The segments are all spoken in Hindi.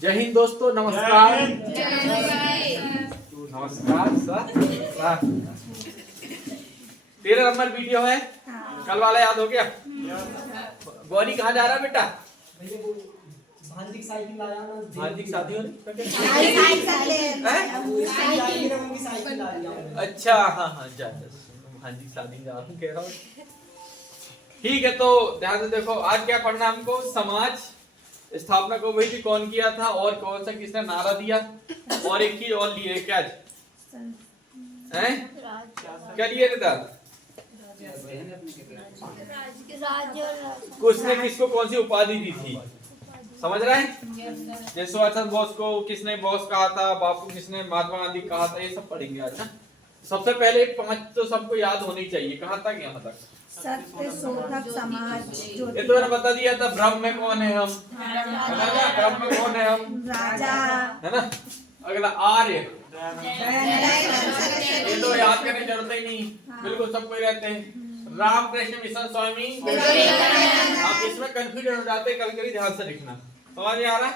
जय हिंद दोस्तों, नमस्कार। नमस्कार सर। 13 नंबर वीडियो है, कल वाला याद हो गया? गौरी कहाँ जा रहा है बेटा? भांजी की साइकिल लाया ना। भांजी की शादी हो रही? अच्छा, हाँ हाँ, जा भांजी की शादी जा रहा हूँ कह रहा हूँ। ठीक है, तो ध्यान से देखो, आज क्या पढ़ना हमको? समाज स्थापना को वही कौन किया था और कौन सा किसने नारा दिया, और एक चीज और लिए क्या है? क्या लिए था? किसने किसको कौन सी उपाधि दी थी, समझ रहे हैं? जैसे सुभाष चंद्र बोस को किसने बॉस कहा था, बापू किसने महात्मा गांधी कहा था, ये सब पढ़ेंगे आज। सबसे पहले 5 तो सबको याद होनी चाहिए। कहाँ तक? यहाँ तक। सत्य शोधक समाज। ये तो मैंने बता दिया था। ब्रह्म में कौन है हम, है ना? ब्रह्म में कौन है हम? राजा, है ना? अगला आर्य, ये तो याद करने की जरूरत ही नहीं, बिल्कुल सबको रहते हैं। रामकृष्ण मिशन स्वामी। आप इसमें कंफ्यूजन हो जाते हैं, कभी कभी ध्यान से लिखना। समझ में आ रहा है?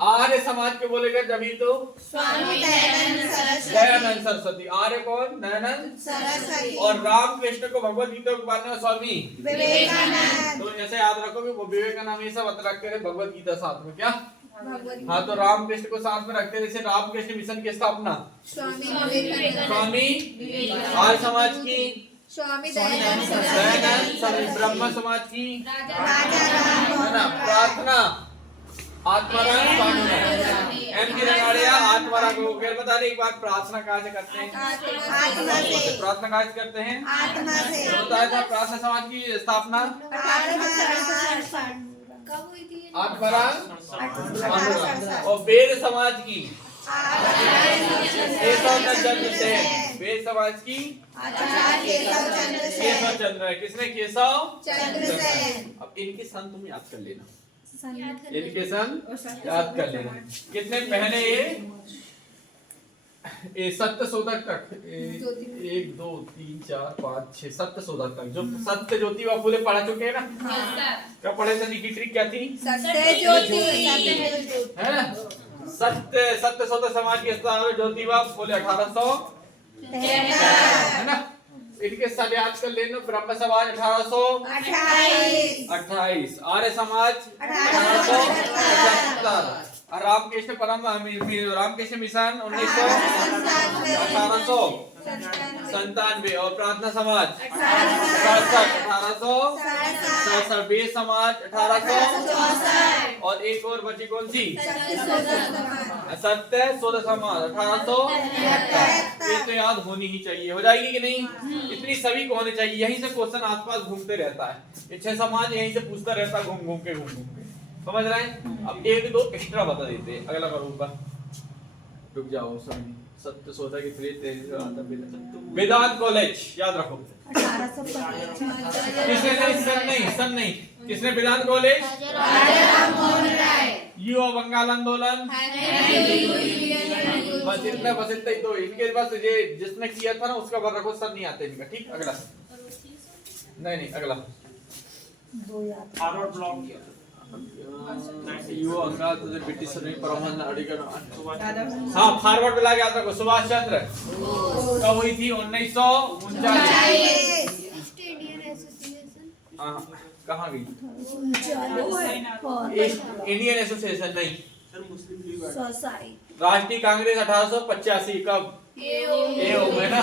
आर्य समाज के बोलेगा जब तो स्वामी दयानंद सरस्वती। आर्य कौन? दयानंद सरस्वती। और रामकृष्ण को भगवत गीता को बांधने स्वामी विवेकानंद। तो ऐसे याद रखो कि वो विवेकानंद ये सब रखते हैं, भगवत गीता साथ में। क्या? हाँ, तो रामकृष्ण को साथ में रखते हैं। जैसे रामकृष्ण मिशन की स्थापना स्वामी आर्य समाज की, स्वामी दयानंद ब्रह्म समाज की, है ना? प्रार्थना आत्माराम स्वामी एम जी रंगाड़िया आत्माराम को फिर बता रहे एक बात। प्रार्थना कहाँ से करते हैं? प्रार्थना कहाँ से करते हैं? बताया था। प्रार्थना समाज की स्थापना आत्माराम और वेद समाज की केशव चंद्र सेन। वेद समाज की केशव चंद्र। किसने? केशव चंद्र सेन। अब इनके सन तुम याद कर लेना, इनके सन याद कर लेना। कितने पहले ये सत्य शोधक तक 1 2 3 4 5 6 सत्य शोधक तक जो सत्य ज्योतिबा फुले पढ़ा चुके हैं ना। क्या पढ़े थे? की ट्रिक क्या थी? सत्य ज्योति है ना? सत्य शोधक समाज की स्थापना ज्योतिबा फुले 1800 है ना? इनके सब याद कर लेना। ब्रह्म समाज 1828, आर्य समाज 1875, रामकृष्ण रामकृष्ण मिशन 1897 और प्रार्थना समाज 1867, वेद समाज 1864 और एक और बची कौन सी? सत्य शोधक समाज 1873। ये तो याद होनी ही चाहिए। हो जाएगी कि नहीं? इतनी सभी को होने चाहिए। यहीं से क्वेश्चन आसपास घूमते रहता है। ये 6 समाज यहीं से पूछता रहता है, घूम घूम के। समझ रहे हैं? अब 1 2 एक्स्ट्रा बता देते हैं। अगला करो ऊपर, रुक जाओ। सत्य शोधक की वेदांत कॉलेज याद रखो। किसने? सन नहीं। किसने वेदांत कॉलेज? युवा बंगाल आंदोलन। बस इतना ही तो इनके पास ये जिसने किया था ना उसका वर्ग सर नहीं आते इनका। ठीक, अगला नहीं अगला फॉरवर्ड ब्लॉक युवा बंगाल तो ब्रिटिश नहीं परमान अड़िगढ़। हाँ, फॉरवर्ड ब्लॉक याद रखो। सुभाष चंद्र कब हुई थी? 1939। कहाँ गई? इंडियन एसोसिएशन नहीं, राष्ट्रीय कांग्रेस 1885। कब? ए हो गए ना?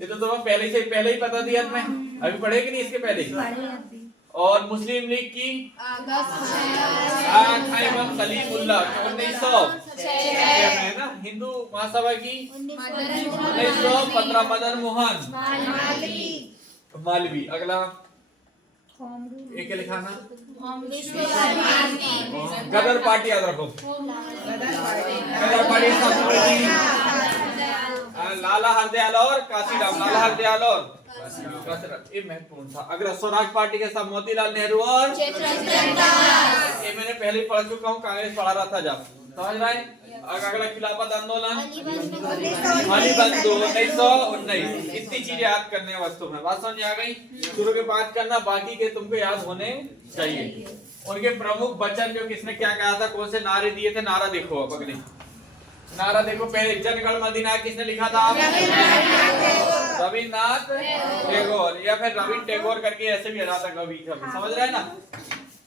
ये तो तुम्हें पहले ही पता दिया मैं। अभी पढ़ेगी नहीं इसके पहले? और मुस्लिम लीग की सलीमुल्लाह 1906 है ना? हिंदू महासभा की 1915 मदन मोहन मालवीय। अगला एक लिखाना। गदर पार्टी याद रखो। गदर पार्टी लाला हरदयाल और काशीराम। लाला हरदयाल और ये महत्वपूर्ण था। अगर स्वराज पार्टी के साथ मोतीलाल नेहरू और ये मैंने पहले ही पढ़ चुका हूँ, कांग्रेस पढ़ा रहा था जब। समझ रहे? अगला खिलाफत आंदोलन अली बंधु 1919। इतनी चीजें याद करने वास्तव में बात समझ आ गई। शुरू के 5 करना, बाकी के तुमको याद होने चाहिए। उनके प्रमुख वचन जो किसने क्या कहा था, कौन से नारे दिए थे, नारा देखो अब अगले नारा देखो। पहले जनगण मन अधिनायक किसने लिखा था? रविन्द्रनाथ टैगोर, या फिर रविन्द्र टैगोर करके ऐसे भी हरा था कवि, समझ रहे हैं ना।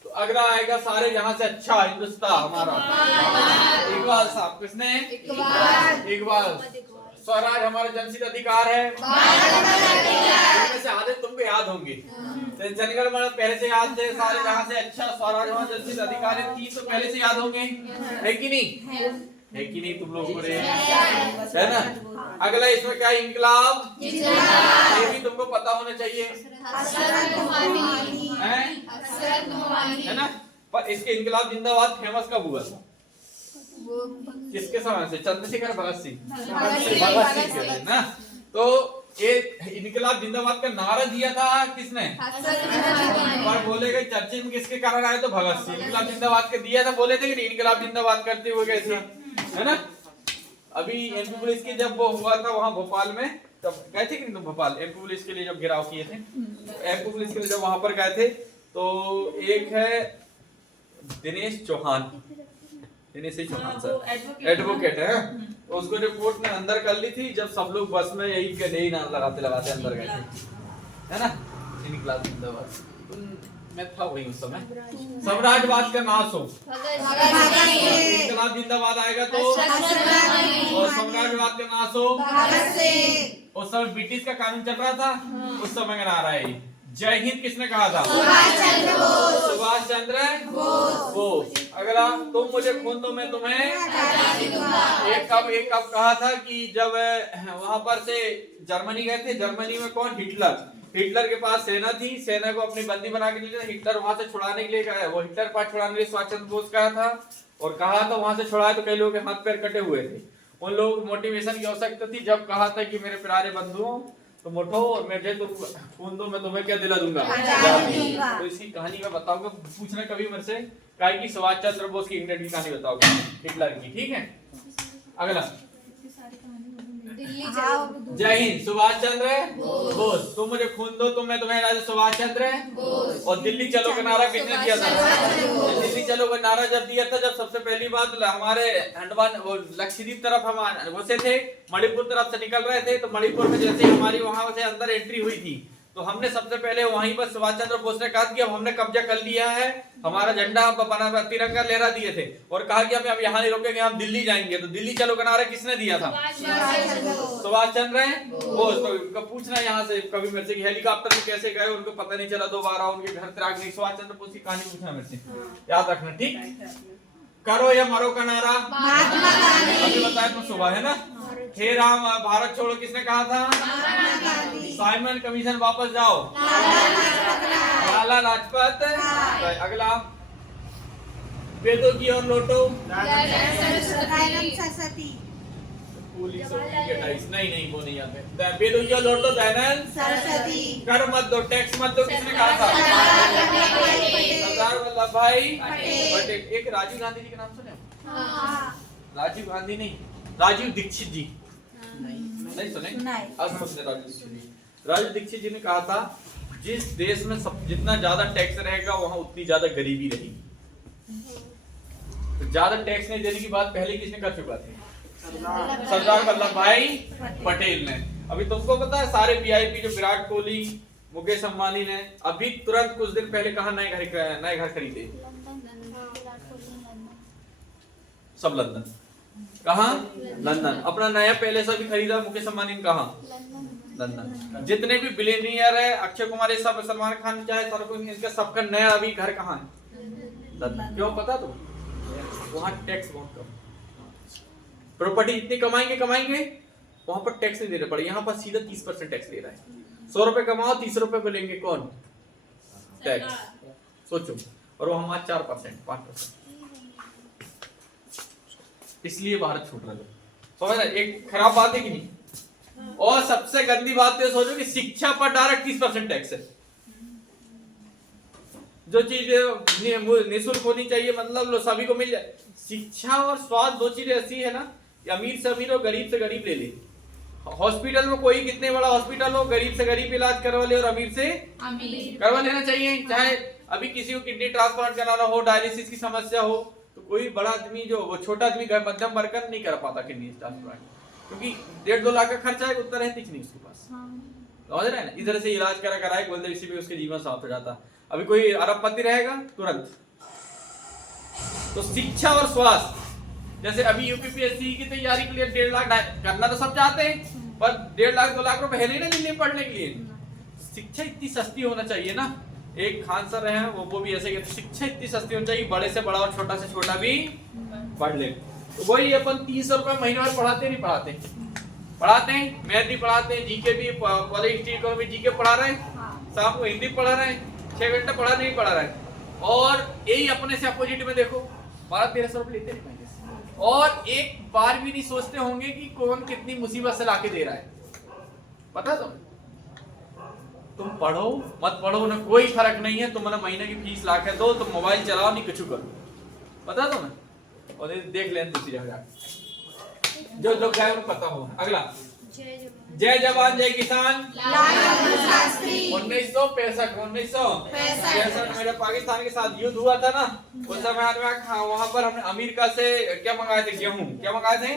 तो अगला आएगा सारे जहां से अच्छा हिंदुस्तान हमारा, इकबाल साहब। किसने? इकबाल। स्वराज हमारा जनसिद्ध अधिकार है, इनमें से आधे तुमको याद होंगे। तो जनगण मन पहले से याद थे, सारे जहां से अच्छा, स्वराज हमारा जनसिद्ध अधिकार है, 3 तो पहले से याद होंगे, है कि नहीं? है कि नहीं तुम लोगों को? है ना। अगला इसमें क्या है? इंकलाब, ये भी तुमको पता होना चाहिए, है ना। पर इसके इंकलाब जिंदाबाद फेमस कब हुआ? किसके समय से? चंद्रशेखर भगत सिंह, भगत सिंह के ना। तो ये इंकलाब जिंदाबाद का नारा दिया था किसने? और बोले गए चर्चे में किसके कारण आए? तो भगत सिंह। इंकलाब जिंदाबाद के दिया था, बोले थे कि इंकलाब जिंदाबाद करते हुए गए थे, है ना। अभी एमपी पुलिस की जब वो हुआ था वहां भोपाल में, तब गए थे कि नहीं तुम भोपाल? एमपी पुलिस के लिए जब घेराव किए थे, एमपी पुलिस के लिए जब वहां पर गए थे, तो एक है दिनेश चौहान, दिनेश चौहान सर एडवोकेट है, तो उसको रिपोर्ट ने अंदर कर ली थी जब सब लोग बस में यही नाम लगाते लगाते अंदर गए थे, है ना। इंकलाब जिंदाबाद मैं था वही उस समय। साम्राज्यवाद का नाश हो, इंकलाब जिंदाबाद आएगा तो, और साम्राज्यवाद का नाश हो। उस समय ब्रिटिश का कानून चल रहा था, उस समय का नारा है जय हिंद। किसने कहा था? सुभाष चंद्र बोस। अगला तुम मुझे खून दो मैं तुम्हें। एक कब कहा था कि जब वहां पर से जर्मनी गए थे, जर्मनी में कौन? हिटलर के पास सेना थी, सेना को अपनी बंदी बना के लिए हिटलर वहां से छुड़ाने के लिए गया, वो हिटलर पास छुड़ाने के लिए सुभाष चंद्र बोस कहा था, और कहा था वहां से छुड़ाए तो कई लोगों के हाथ पैर कटे हुए थे, उन लोगों को मोटिवेशन की आवश्यकता थी, जब कहा था कि मेरे प्यारे बंधुओं तुम उठो और मुझे तुम खून दो मैं तुम्हें क्या दिला दूंगा? तो इसकी कहानी मैं बताऊंगा, पूछना कभी मेरे से काहे की सुभाष चंद्र बोस की इंग्लैंड की कहानी बताऊंगा, हिटलर की, ठीक है। अगला जय हिंद सुभाष चंद्र बोस। तुम मुझे खून दो तो मैं तुम्हें राजा सुभाष चंद्र बोस। और दिल्ली चलो का नारा किसने दिया था? दिल्ली चलो का नारा जब दिया था, जब सबसे पहली बात हमारे अंडमान वो लक्षद्वीप तरफ हम घुसे थे, मणिपुर तरफ से निकल रहे थे, तो मणिपुर में जैसे हमारी वहां से अंदर एंट्री हुई थी, तो हमने सबसे पहले वहीं पर सुभाष चंद्र बोस ने कहा कि अब हमने कब्जा कर लिया है, हमारा झंडा बना तिरंगा लहरा दिए थे, और कहा कि हम यहाँ नहीं रुकेंगे, हम दिल्ली जाएंगे। तो दिल्ली चलो का नारा किसने दिया था? सुभाष चंद्र बोस। तो पूछना यहाँ से कभी मेरे से कि हेलीकॉप्टर में कैसे गए, उनको पता नहीं चला, दोबारा उनके घर त्याग नहीं। सुभाष चंद्र बोस की कहानी पूछना मेरे से, याद रखना, ठीक। करो या मरो का नारा अभी बताया तो सुबह, है ना। हे राम भारत छोड़ो किसने कहा था? साइमन कमीशन वापस जाओ, लाला लाजपत। अगला वेदों की और लौटो, पुलिस नहीं वो नहीं आते। वेदों की और लौटो दयानंद सरस्वती। कर मत दो, टैक्स मत दो, किसने कहा था? सरदार वल्लभ भाई पटेल। एक राजीव गांधी जी का नाम सुने? राजीव गांधी नहीं, राजीव दीक्षित जी, नहीं सुने? आज सुनते राजीव दीक्षित जी। राजीव दीक्षित जी ने कहा था जिस देश में जितना ज्यादा टैक्स रहेगा वहां उतनी ज्यादा गरीबी रहेगी। तो ज्यादा टैक्स नहीं देने की बात पहले किसने कर चुका था? सरदार वल्लभ भाई पटेल ने। अभी तुमको पता है सारे वीआईपी जो विराट कोहली, मुकेश अंबानी ने अभी तुरंत कुछ दिन पहले कहा नए घर खरीदे? सब लंदन। कहाँ? लंदन। अपना नया पैलेस भी खरीदा मुकेश अंबानी ने, कहा? लंदन। जितने भी बिलियनियर है, अक्षय कुमार, ये सब, सलमान खान चाहे इनका सबका नया अभी घर कहाँ है? लंदन। क्यों पता? तो वहाँ टैक्स बहुत कम, प्रॉपर्टी इतनी कमाएंगे वहां पर टैक्स नहीं देना पड़े। यहाँ पर सीधा 30% टैक्स ले रहा है। 100 रुपए कमाओ 30 रुपए को लेंगे कौन? टैक्स। सोचो, और वो हमारा 4% 5%। इसलिए भारत छूट रहा है, समझ रहे? एक खराब बात है कि नहीं। और सबसे गंदी बात है, सोचो कि शिक्षा पर डायरेक्ट 30% टैक्स है। जो चीज निःशुल्क होनी चाहिए, मतलब लो सभी को मिल जाए। शिक्षा और स्वास्थ्य दो चीजें ऐसी है ना, अमीर से अमीर और गरीब से गरीब ले ले। हॉस्पिटल में कोई कितने बड़ा हॉस्पिटल हो, गरीब से गरीब इलाज करवा ले और अमीर से करवा लेना चाहिए। चाहे अभी किसी को किडनी ट्रांसप्लांट कराना हो, डायलिसिस की समस्या हो, तो कोई बड़ा आदमी जो वो छोटा आदमी मध्यम वर्ग का नहीं कर पाता किडनी ट्रांसप्लांट, क्योंकि 1.5-2 लाख का खर्चा है, उतना रहती नहीं उसके पास। समझ रहे हैं ना? इधर से इलाज कराए बोलते इसी में उसके जीवन समाप्त हो जाता। अभी कोई अरबपति रहेगा तुरंत। तो शिक्षा और स्वास्थ्य, जैसे अभी यूपीपीएससी की तैयारी के लिए 1.5 लाख करना तो सब चाहते हैं, पर 1.5 लाख 2 लाख रुपए है नहीं ना दिल्ली में पढ़ने के लिए। शिक्षा इतनी सस्ती होना चाहिए ना। एक खान सर रहे हैं वो भी ऐसे कहते, शिक्षा इतनी सस्ती होनी चाहिए, बड़े से बड़ा और छोटा से छोटा भी पढ़ ले। तो वही अपन 300 रुपए महीने में पढ़ाते नहीं पढ़ाते, पढ़ाते हैं, मैथ भी पढ़ाते हैं, जीके भी, पॉलिटिक्स इकोनॉमी जीके पढ़ा रहे हैं, शाम को हिंदी पढ़ा रहे हैं, 6 घंटे पढ़ा नहीं पढ़ा रहे हैं। और यही अपने से अपोजिट में देखो 1200-1300 रुपए लेते नहीं महीने से, और एक बार भी नहीं सोचते होंगे कि कौन कितनी मुसीबत से लाके दे रहा है। पता तुम पढ़ो मत पढ़ो ना कोई फर्क नहीं है, तुम ना महीने की फीस लाके दो, तुम मोबाइल चलाओ नहीं कुछ करो, पता तुम्हें। और देख लें दूसरी जगह जो लोग गए उनको पता हो। अगला, जय जवान जय किसान, 1965 मेरे पाकिस्तान के साथ युद्ध हुआ था ना, उस समय वहां पर हमने अमेरिका से क्या मंगाए थे, गेहूं। क्या मंगाए थे?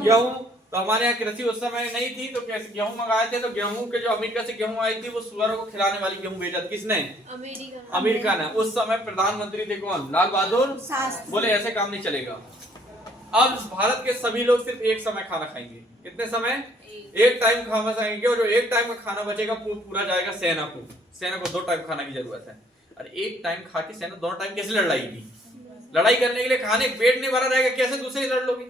गेहूं। तो हमारे यहाँ कृषि उस समय नहीं थी, तो कैसे गेहूं मंगाए थे। तो गेहूं के जो अमेरिका से गेहूं आई थी, वो सुअरों को खिलाने वाली गेहूं भेजा था। किसने? अमेरिका ने। उस समय प्रधानमंत्री थे कौन? लाल बहादुर शास्त्री। बोले ऐसे काम नहीं चलेगा, अब भारत के सभी लोग सिर्फ एक समय खाना खाएंगे। कितने समय? एक टाइम खाना खाएंगे, और जो एक टाइम का खाना बचेगा पूरा जाएगा सेना को। सेना को 2 टाइम खाना की जरूरत है। और एक टाइम खा के सेना 2 टाइम कैसे लड़ाएगी? लड़ाई करने के लिए खाने पेट नहीं भरा रहेगा, कैसे दूसरे लड़ लोगे?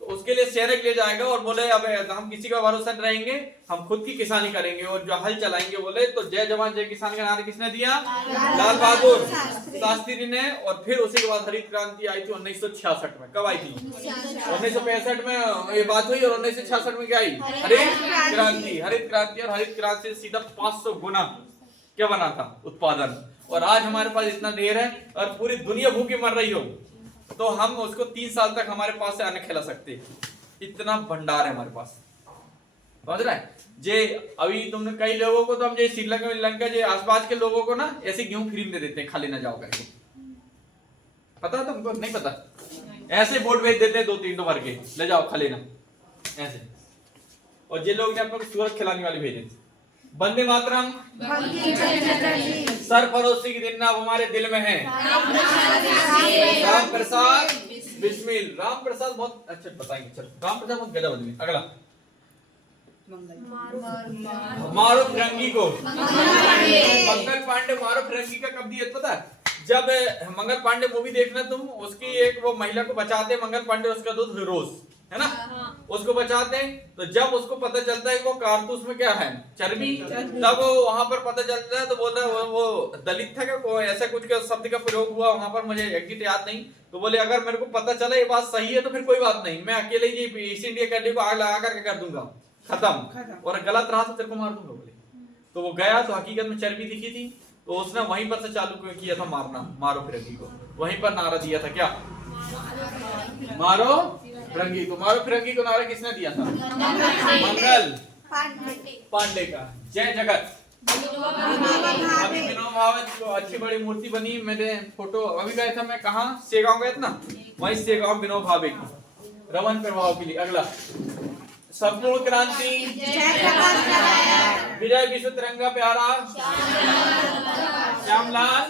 तो उसके लिए सेना के लिए जाएगा और बोले अब हम किसी का भरोसा नहीं रहेंगे, हम खुद की किसानी करेंगे और जो हल चलाएंगे। बोले तो जय जवान जय किसान का नारा किसने दिया? लाल बहादुर शास्त्री ने। और फिर उसी के बाद हरित क्रांति आई थी 1966 में। कब आई थी? 1965 में ये बात हुई, और 1966 में क्या आई? हरित क्रांति। हरित क्रांति, और हरित क्रांति से सीधा 500 गुना क्या बना था? उत्पादन। और आज हमारे पास इतना ढेर है, और पूरी दुनिया भूखी मर रही हो तो हम उसको 3 साल तक हमारे पास से अन्न खिला सकते, इतना भंडार है हमारे पास। समझ रहा है? जे अभी तुमने कई लोगों को तो हम श्रीलंका जे आसपास के लोगों को ना ऐसे गेहूं फ्री में दे देते हैं, खा लेना जाओ करके। पता तुमको? नहीं पता? ऐसे बोर्ड भेज देते हैं 2-3 भर के, ले जाओ खा लेना ऐसे। और जे लोग ने अपने को सूरज खिलाने वाली भेजे। वंदे मातरम, सरफरोशी की दिन अब हमारे दिल में है। राम प्रसाद बिस्मिल। राम प्रसाद बहुत अच्छा बताएंगे, चलो राम प्रसाद बहुत गजब आदमी। अगला, मारो फिरंगी को। मंगल पांडे मारो फिरंगी का कब दिया पता है? जब मंगल पांडे मूवी देखना तुम, उसकी एक वो महिला को बचाते मंगल पांडे, उसका दूध रोज है ना, उसको बचाते हैं। तो जब उसको पता चलता है वो कारतूस में क्या है? चर्बी। तब वो वहां पर पता चलता है तो बोलता है वो दलित था क्या, कोई ऐसा कुछ का शब्द का प्रयोग हुआ वहां पर, मुझे एग्जैक्ट याद नहीं। तो बोले अगर मेरे को पता चला ये बात सही है तो फिर कोई बात नहीं, मैं अकेले ही ईस्ट इंडिया कैंडी को आग लगा करके कर दूंगा खत्म, और गलत रहा तो तेरे को मार दूंगा। बोले तो वो गया तो हकीकत में चर्बी दिखी थी, तो उसने वहीं पर से चालू किया था मारना, मारो फिरंगी को। वहीं पर नारा दिया था क्या? मारो फिरंगी को। मारो फिरंगी को नारा किसने दिया था? मंगल पांडे का। जय जगत। अभी विनोबा भावे को अच्छी बड़ी मूर्ति बनी, मेरे फोटो अभी गए था मैं, कहाँ सेगांव गए थे ना, वहीं सेगांव विनोबा भावे की रमन प्रभाव के लिए। अगला, संपूर्ण क्रांति विजय विश्व तिरंगा प्यारा श्यामलाल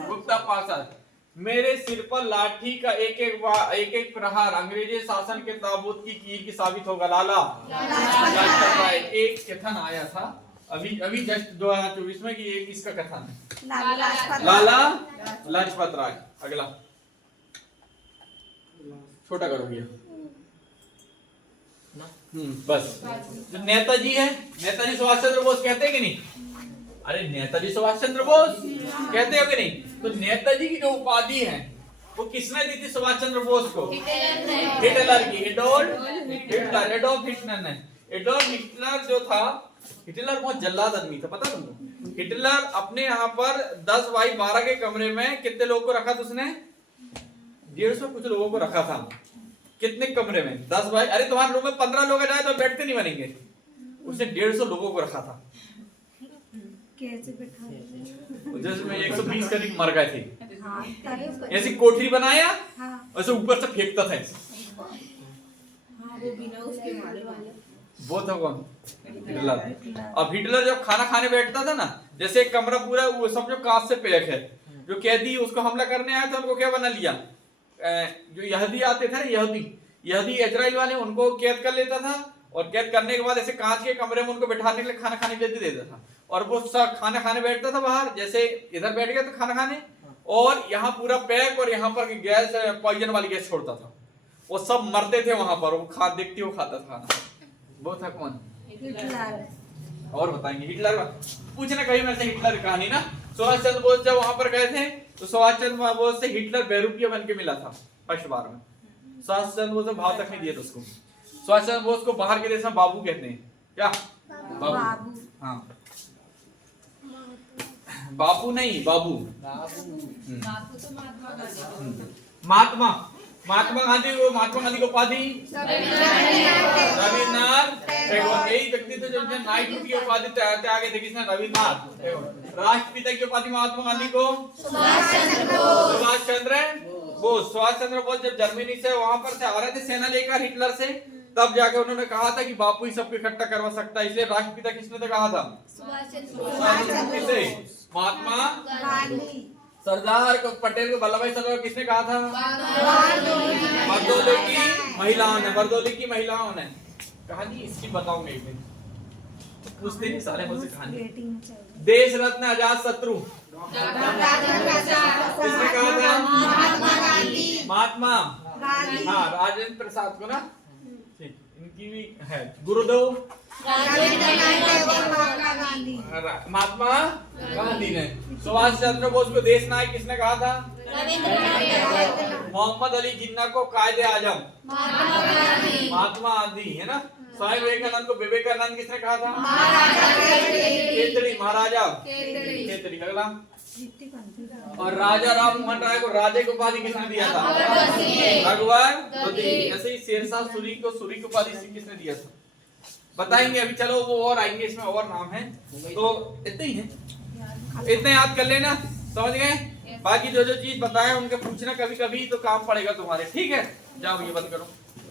गुप्ता पार्षद। मेरे सिर पर लाठी का एक एक प्रहार अंग्रेजी शासन के ताबूत की कील की साबित होगा। लाला लाजपत राय। एक कथन आया था अभी जस्ट 2024 में कि एक इसका कथन है, लाला लाजपत राय। अगला, छोटा करो भैया। बस जो नेताजी है, नेताजी सुभाष चंद्र बोस कहते हैं कि नहीं? अरे नेताजी सुभाष चंद्र बोस कहते हो कि नहीं? तो नेताजी की जो उपाधि है वो किसने दी थी सुभाष चंद्र बोस को? हिटलर की। एडोल्फ हिटलर ने। एडोल्फ हिटलर जो था, हिटलर बहुत जल्लाद आदमी था, पता तुमको? हिटलर अपने यहाँ पर 10x12 के कमरे में कितने लोगों को रखा था उसने? 150 कुछ लोगों को रखा था। कितने कमरे में? 10 भाई। अरे तुम्हारे रूम में 15 लोग आ जाए तो बेड पे नहीं बनेंगे। उसने 150 लोगों को रखा था। कैसे बैठा जिसमें 120 करीब मर गए थे, हाँ तभी उसको ऐसी कोठरी बनाया, हाँ ऐसे ऊपर से फेंकता था। हाँ वो बिना उसके मारे वाले वो था कौन? हिटलर। अब हिटलर जब खाना खाने बैठता था ना, जैसे एक कमरा पूरा वो समझो कांच से पैक है, जो कैदी उसको हमला करने आए थे उनको क्या बना लिया, जो यहूदी आते थे ना, यहूदी इजराइल वाले, उनको कैद कर लेता था, और कैद करने के बाद ऐसे कांच के कमरे में उनको बैठाने के लिए खाना खाने के लिए देता था, और वो सब खाना खाने बैठता था बाहर, जैसे इधर बैठ गया तो खाना खाने, और यहाँ पूरा पैक, और यहाँ पर गैस पॉइजन वाली गैस छोड़ता था, वो सब मरते थे वहां पर, वो खा देखते वो खाता था खाना। वो था कौन? हिटलर। और बताएंगे हिटलर पूछना कहीं मेरे से हिटलर कहानी ना। सुभाष चंद्र बोस जब वहां पर गए थे तो सुभाष चंद्र बोस से हिटलर बेरूपिया बन के मिला था फर्स्ट बार में। सुभाष चंद्र बोस ने भाव तक नहीं दिया था उसको। सुभाष चंद्र बोस को बाहर के देश में बाबू कहते हैं। क्या? बाबू। हाँ, बापू नहीं, बाबू। महात्मा गांधी, वो महात्मा गांधी को उपाधि रविन्द्रनाथ टैगोर। यही व्यक्ति थे जो नाइट की उपाधि आगे थे, किसने? रविन्द्रनाथ टैगोर। राष्ट्रपिता की उपाधि महात्मा गांधी को सुभाष चंद्र बोस। सुभाष चंद्र बोस जब जर्मनी से वहां पर से आ रहे थे सेना लेकर हिटलर से, तब जाके उन्होंने कहा था कि बापू ही सबको इकट्ठा करवा सकता है, इसलिए राष्ट्रपिता किसने तो कहा था? महात्मा गांधी। सरदार पटेल को, वल्लभ भाई सरदार किसने कहा था? बरदोली की महिलाओं ने, बरदोली की महिलाओं ने। कहानी इसकी बताऊंगा एक दिन, पूछते नहीं सारे मुझसे कहानी। देश रत्न आजाद शत्रु किसने कहा था? महात्मा गांधी। हाँ, राजेंद्र प्रसाद को ना, ठीक, इनकी भी है। गुरुदेव महात्मा गांधी ने। सुभाष चंद्र बोस को देश नायक किसने कहा था? मोहम्मद अली जिन्ना को कायदे आजम महात्मा गांधी, है ना। स्वामी विवेकानंद को विवेकानंद किसने कहा था? महाराजा खेतड़ी। अगला, और राजा राम मोहन राय को राजे की उपाधि किसने दिया था? रघुवर द्वितीय। ऐसे ही शेरशाह सूरी को सूरी की उपाधि किसने दिया था? बताएंगे अभी, चलो वो और आएंगे, इसमें और नाम है, तो इतने ही है, इतने याद कर लेना, समझ गए। बाकी जो जो चीज बताए उनके पूछना कभी कभी तो काम पड़ेगा तुम्हारे, ठीक है। जाओ ये बंद करो।